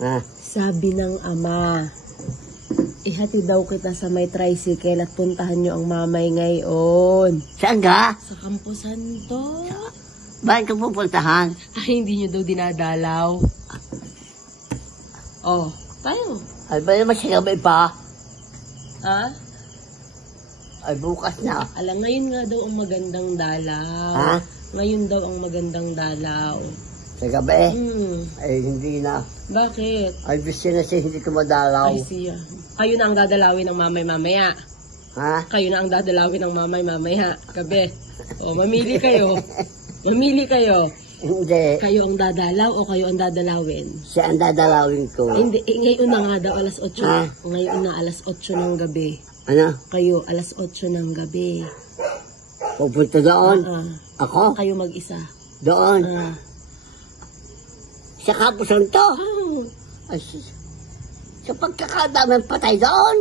Sabi ng ama, ihati daw kita sa may tricycle at puntahan nyo ang mamay ngayon. Saan ka? Sa Campo Santo. Bakit ka pupuntahan? Ay, hindi nyo daw dinadalaw. Oh, tayo. Ay, ba naman siya gabi pa? Ha? Ay, bukas na. Alam, ngayon nga daw ang magandang dalaw. Ha? Ngayon daw ang magandang dalaw. Sa gabi? Ay, Hmm. hindi na. Bakit? Ay, gusto na siya hindi tumadalaw. Ay, siya. Kayo na ang dadalawin ng mamay mamaya. Ha? Kayo na ang dadalawin ng mamay mamaya. Gabi. O, mamili kayo. Mamili kayo. Hindi. Kayo ang dadalaw o kayo ang dadalawin? Siya ang dadalawin ko. Hindi, ngayon na nga daw, alas 8. Ha? Ngayon na, alas 8 ng gabi. Ano? Kayo, alas 8 ng gabi. Pupunta doon? Ako? Kayo mag-isa. Doon? Sa Campo Santo? Oh. Ay, sa pagkakadaming patay doon?